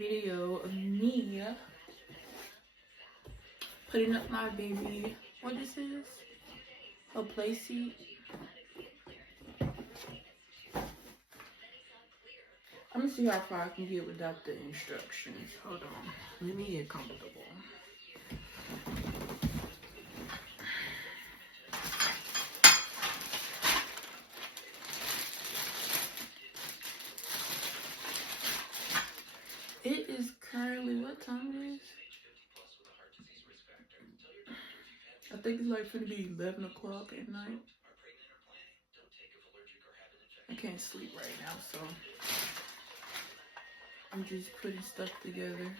video of me putting up my baby, what this is, a play seat. I'm gonna see how far I can get without the instructions. Hold on, let me get comfortable. It is currently, what time it is? I think it's like gonna be 11 o'clock at night. I can't sleep right now, so I'm just putting stuff together.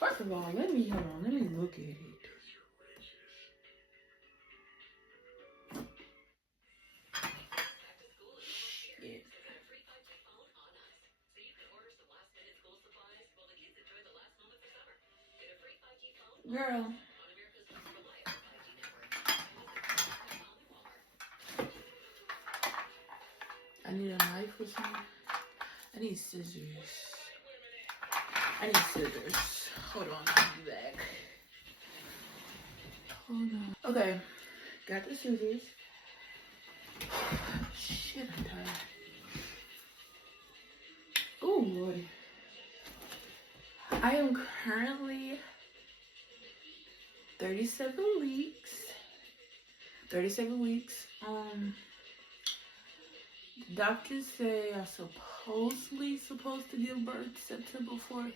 First of all, hold on, let me look at it. Shit. Girl. I need a knife or something. I need scissors. Hold on, I'll be back. Hold on. Okay, got the scissors. Shit, I'm tired. Oh, Lord. I am currently 37 weeks. 37 weeks. Doctors say I'm supposed to give birth September 4th.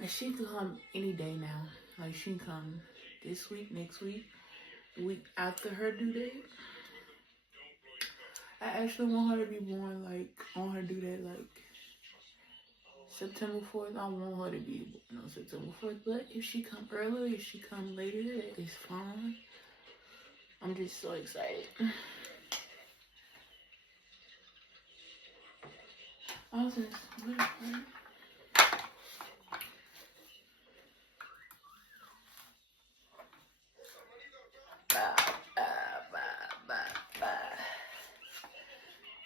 But she can come any day now. Like, she can come this week, next week, the week after her due date. I actually want her to be born, like, on her due date, like, September 4th. I want her to be born on September 4th. But if she come earlier, if she come later, it's fine. I'm just so excited. I was just,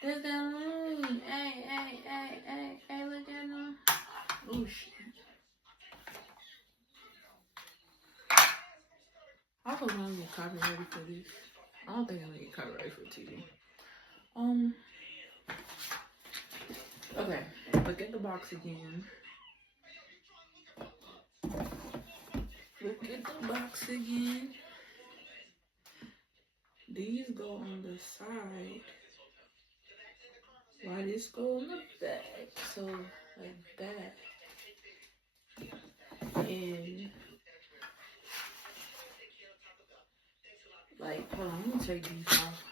There's that moon. Hey, look at him. Oh, shit. I hope I'm gonna get copyrighted for this. I don't think I'm gonna get copyrighted for TV. Okay, look at the box again. Look at the box again. These go on the side. Why this go on the back? So, like that. And, like, hold on, let me take these off.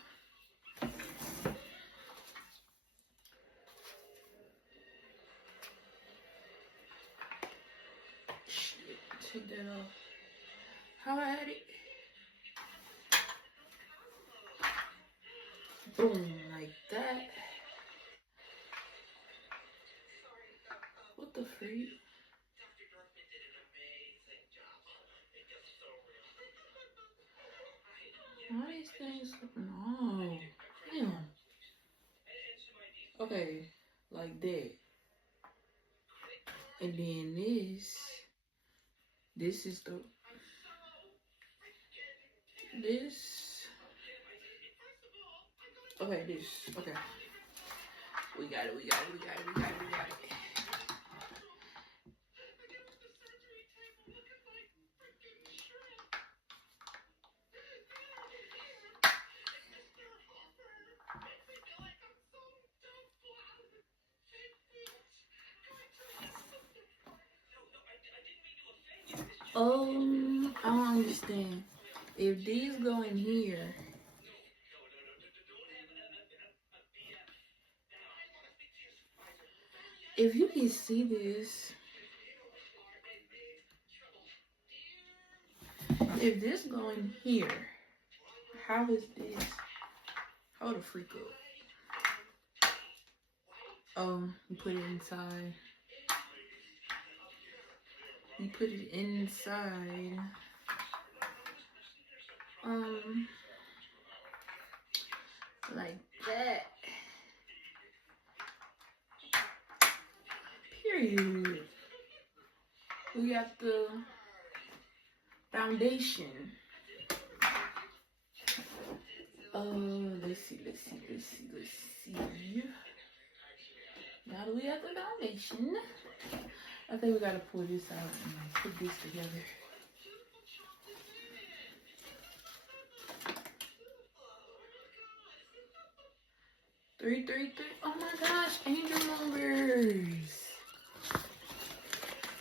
Shit, take that off. How I had it? Boom, like that. What the freak? Why these things looking on? Damn. Okay, like that. And then this is the, okay, okay. We got it. I don't understand. If these go in here, if you can see this, if this go in here, how is this? Hold the freak up. You put it inside. You put it inside. Like that. Period. We got the foundation. Let's see. Now that we have the foundation, I think we gotta pull this out and put this together. Three. Oh my gosh, angel numbers.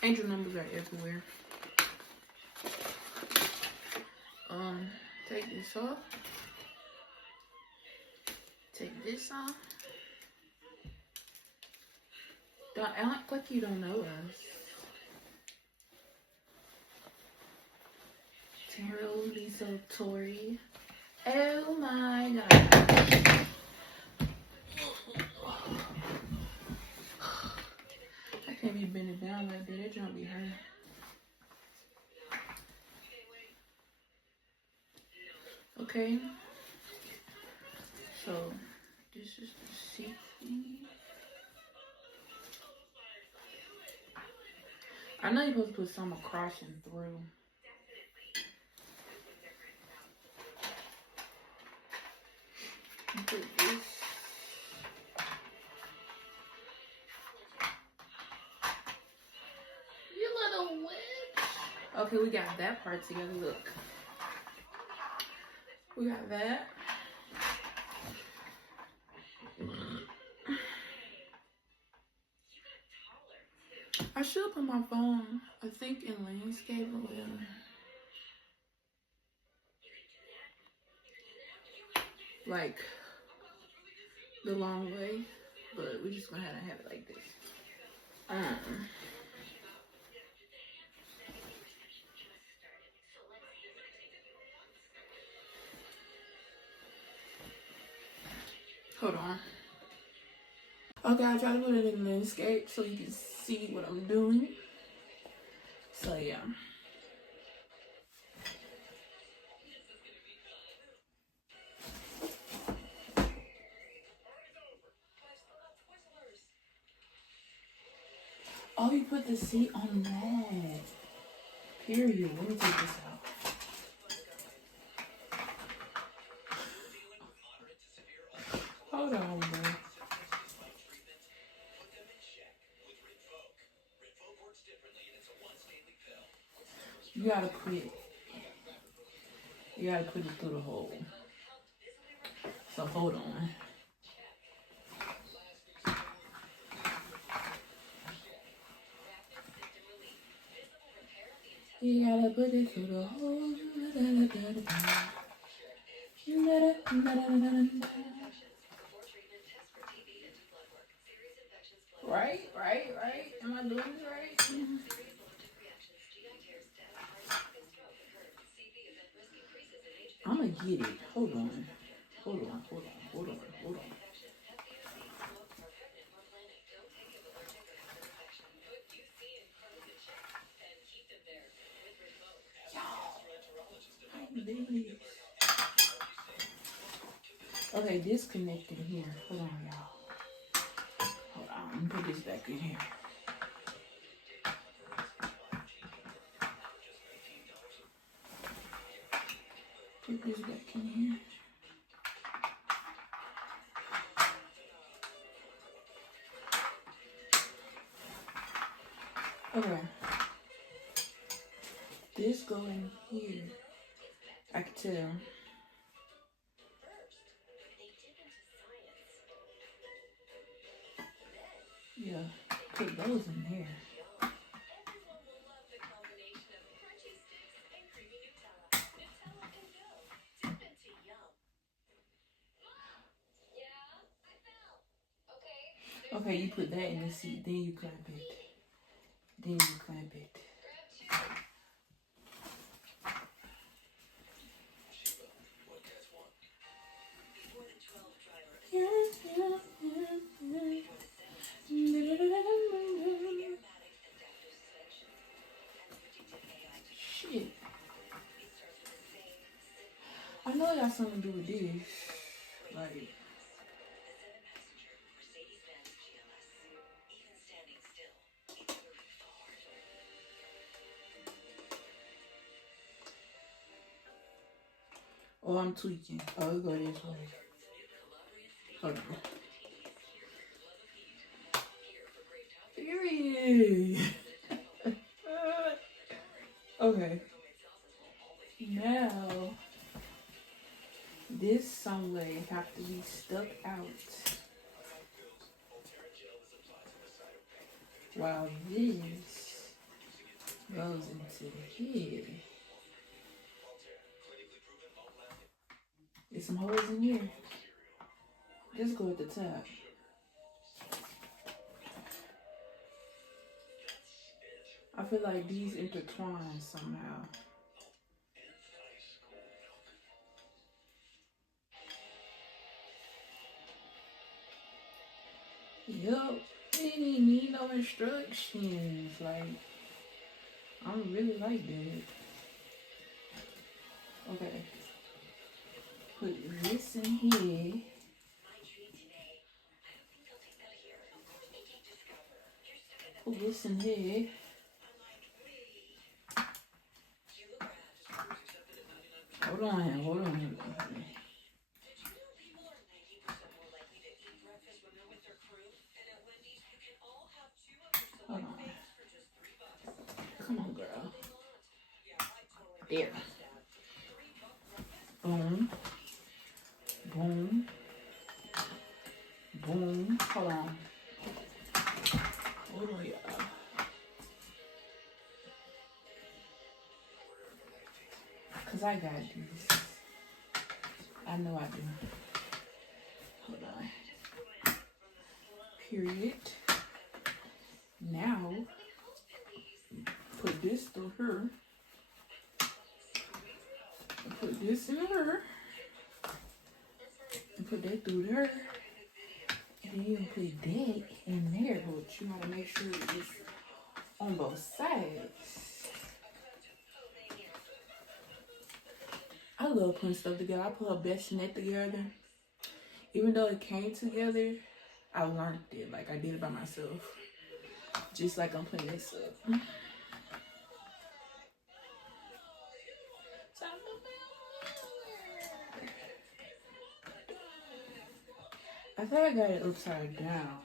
Angel numbers are everywhere. Take this off. Take this off. Don't act like you don't know us. Tarot, Lisa, Tori. Oh my god. I can't be bending down like that. That don't be hurt. Okay. So, this is the secret. I know you're supposed to put some across and through. Put this. You little witch. Okay, we got that part together. Look. We got that. I should put my phone, I think, in landscape or whatever. Like the long way, but we're just gonna have it like this. Hold on. Okay, I try to put it in landscape so you can see what I'm doing. So yeah. Oh, you put the seat on that. Period. Let me take this out. Hold on, bro. You gotta put it through the hole. So hold on. You gotta put it through the hole. Right. Am I doing it right? I'm gonna get it. Hold on. Okay, disconnected here. Hold on, y'all. Hold on, let me put this back in here. Put this back in here. Okay. This go in here. I can tell. Yeah, put those in there. Okay, you put that in the seat, then you clamp it. Shit. I know it got something to do with this. Like, oh, I'm tweaking. Oh, it go this way. Hold on. Period. Okay. Now, this some way have to be stuck out. While this goes into here. There's some holes in here. Just go at the top. I feel like these intertwine somehow. Yup. They didn't need no instructions. Like, I don't really like that. Okay. Put this in here. Put this in here. Hold on. Hold on. Come on, girl. There. Boom. Boom. Boom. Hold on. Hold on, y'all. Because I got this. I know I do. Hold on. Period. Now, put this through her. Put this in her. And put that through her. And then you can put that in there. But you want to make sure it's on both sides. I love putting stuff together. I put her bassinet together. Even though it came together, I learned it. Like, I did it by myself. Just like I'm putting this up. I thought I got it upside down.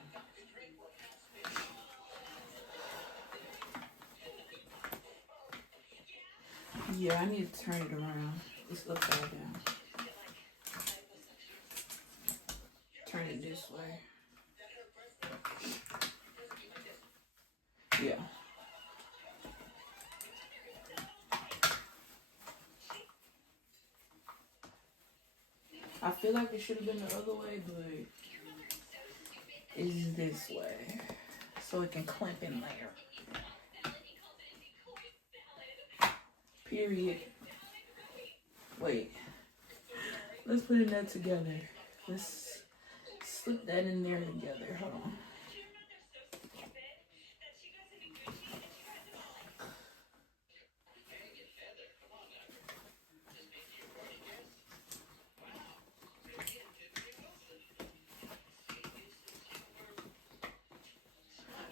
Yeah, I need to turn it around. It's upside down. Turn it this way. Yeah. I feel like it should have been the other way, but it's this way. So it can clamp in there. Period. Wait. Let's put it that together. Let's slip that in there together. Hold on.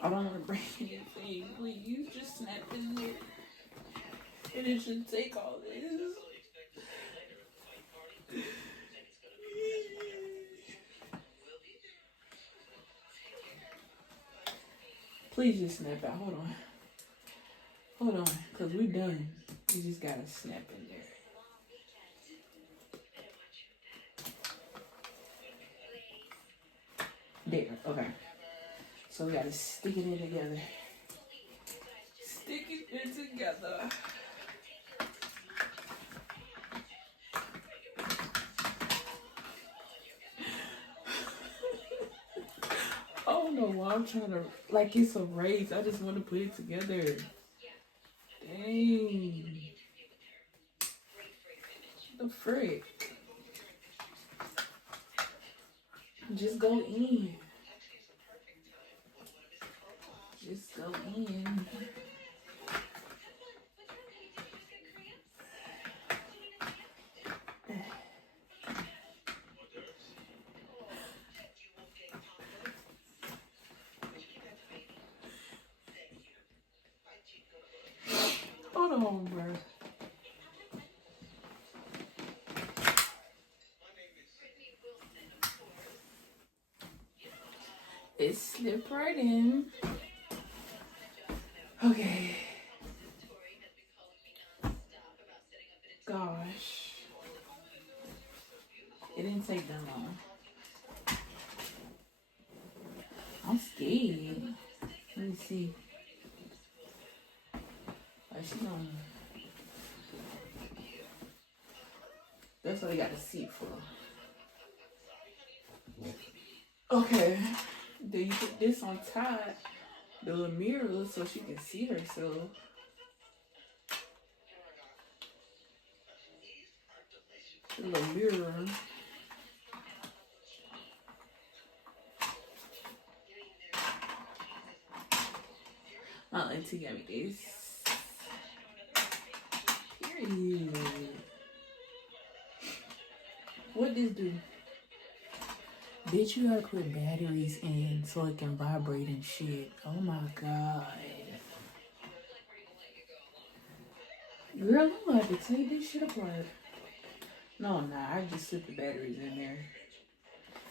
I don't want to break anything. Please just snap in there. And it should take all this. Please just snap out. Hold on. Hold on. Because we're done. You just got to snap in there. There. Okay. So we got to stick it in together. Stick it in together. I don't know why I'm trying to, like, it's a race. I just want to put it together. Dang. The frick. Just go in. Just go in. on, bro. It slipped right in. Okay. Gosh. It didn't take that long. I'm scared. Let me see. Like she gonna... That's what I got the seat for. Okay. Then you put this on top, the little mirror, so she can see herself. The little mirror. My auntie got me this. Period. What this do? Bitch, you gotta put batteries in so it can vibrate and shit. Oh my god. Girl, I'm gonna have to take this shit apart. No, nah, I just slip the batteries in there.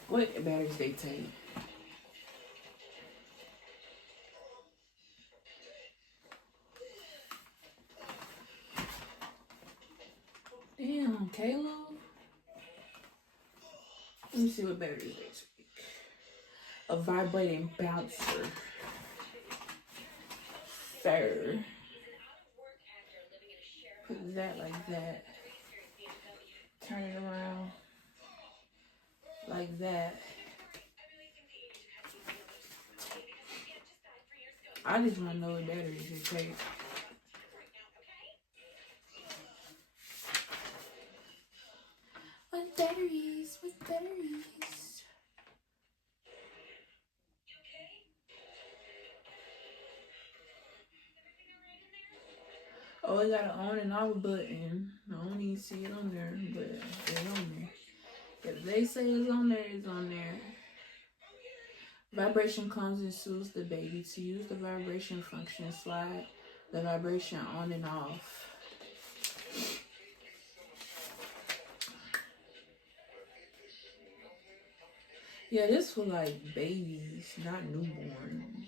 What batteries they take? Damn, Caleb. Let me see what batteries they take. A vibrating bouncer. Sir. Put that like that. Turn it around. Like that. I just want to know what batteries they take. What batteries? What batteries? Oh, it got an on and off button. I don't even see it on there, but it's on there. If they say it's on there, it's on there. Vibration comes and soothes the baby. To use the vibration function, slide the vibration on and off. Yeah, this for like babies, not newborn.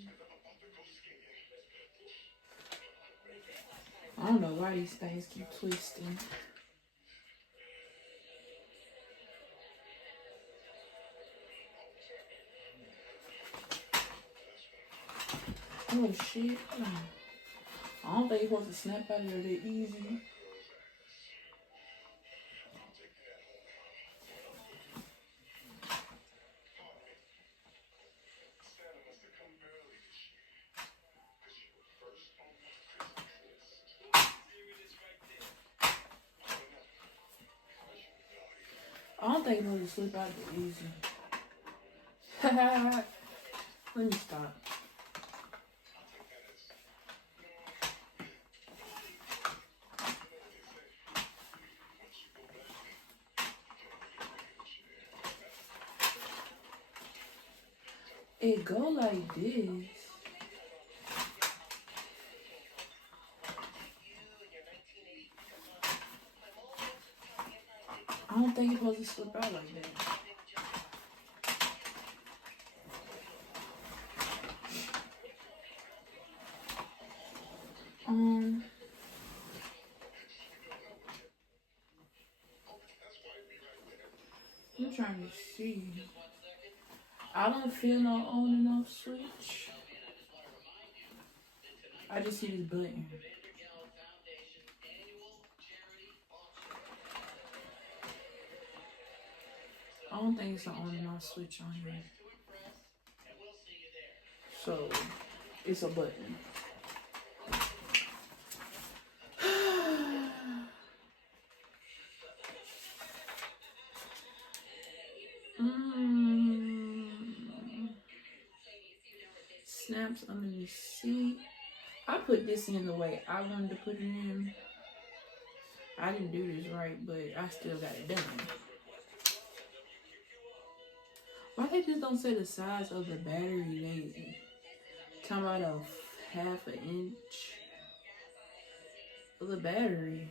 I don't know why these things keep twisting. Oh shit. I don't think you're supposed to snap out of there that easy. I don't think you're supposed to slip out that easy. Let me stop. It go like this. I don't think you're supposed to slip out like that. I'm trying to see. I don't feel no on and off switch. I just see this button. I don't think it's an on and off switch on here. So, it's a button. Snaps under the seat. I put this in the way I wanted to put it in. I didn't do this right, but I still got it done. Why they just don't say the size of the battery? They talking about a half an inch. for the battery.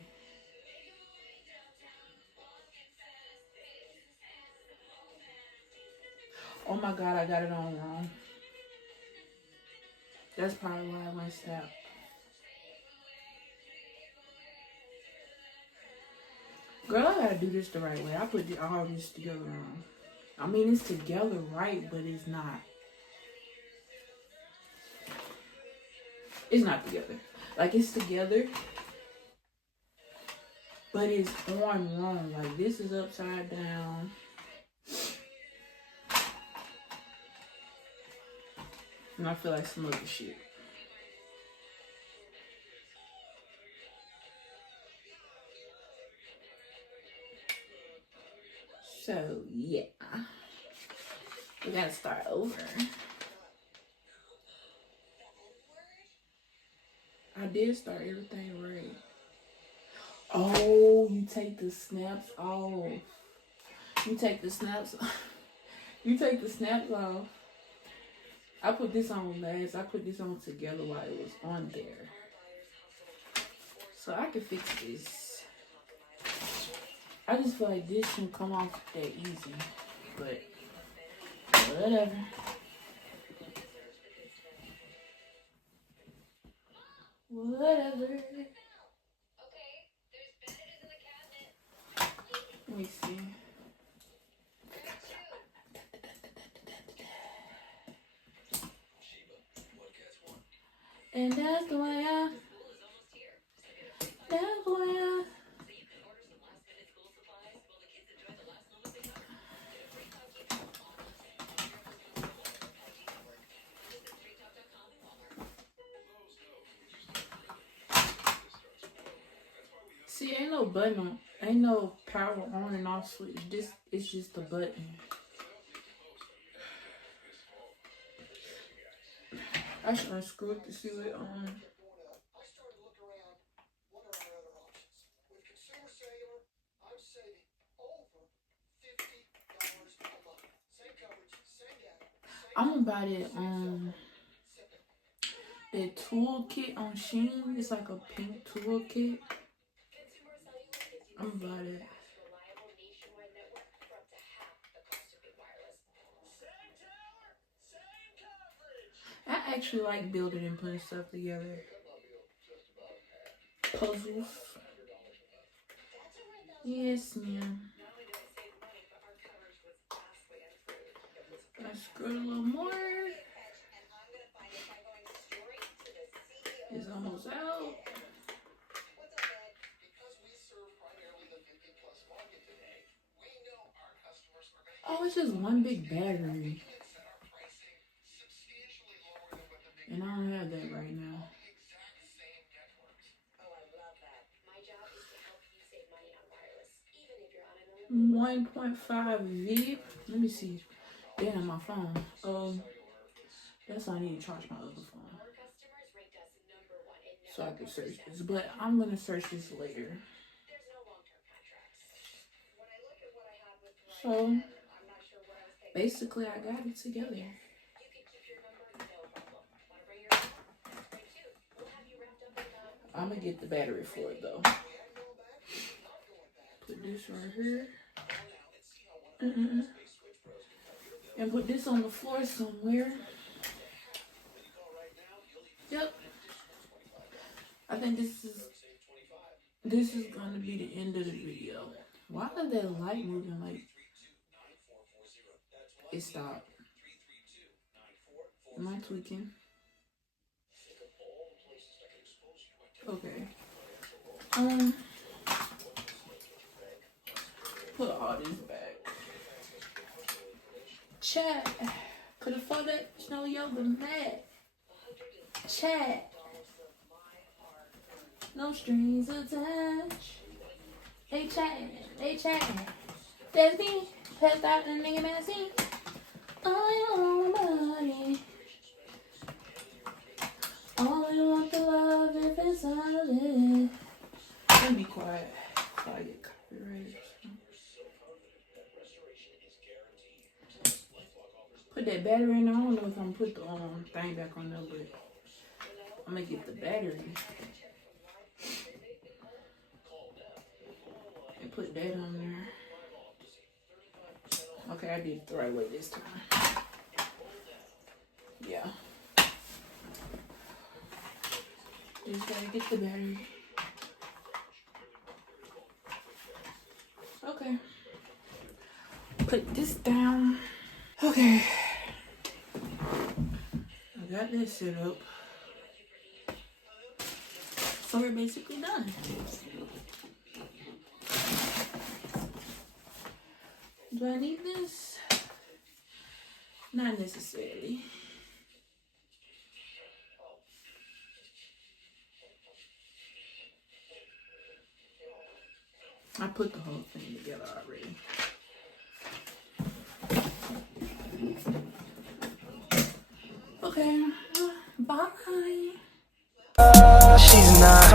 Oh my god, I got it on wrong. That's probably why I went snap. Girl, I gotta do this the right way. I put all this together wrong. I mean, it's together right, but it's not. It's not together. Like, it's together, but it's on wrong. Like, this is upside down. And I feel like some other shit. So, yeah. We gotta start over. I did start everything right. Oh, you take the snaps off. You take the snaps You take the snaps off. I put this on last. I put this on together while it was on there. So I can fix this. I just feel like this shouldn't come off that easy. But whatever. Whatever. Let me see. And that's the way that's the way See, ain't no button on, ain't no power on and off switch. This is just the button. I should unscrew it to see what I'm gonna buy that toolkit on Shein. It's like a pink toolkit. I'm gonna buy that. I actually like building and putting stuff together. Puzzles. Yes, ma'am. I screw a little more. It's almost out. Oh, it's just one big battery. And I don't have that right now. 1.5 V. Let me see. They're on my phone. That's why I need to charge my other phone. So I can search this. But I'm gonna search this later. So basically I got it together. I'm gonna get the battery for it though. Put this right here. And put this on the floor somewhere. Yep. I think this is gonna be the end of the video. Why is that light moving like it stopped? Am I tweaking? Okay. Put all this back. Chat. Could afford that snow yoga mat. Chat. No strings attached. They chatting. That's me. Passed out in the nigga magazine. I want money. Only want the love if it's solid. Let me be quiet. Before I get copyrighted. Put that battery in there. I don't know if I'm gonna put the thing back on there, but I'm gonna get the battery. put that on there. Okay, I did it the right way this time. Yeah. Just gotta get the battery. Okay. Put this down. Okay. I got this set up. So we're basically done. Do I need this? Not necessarily. I put the whole thing together already. Okay, bye. She's not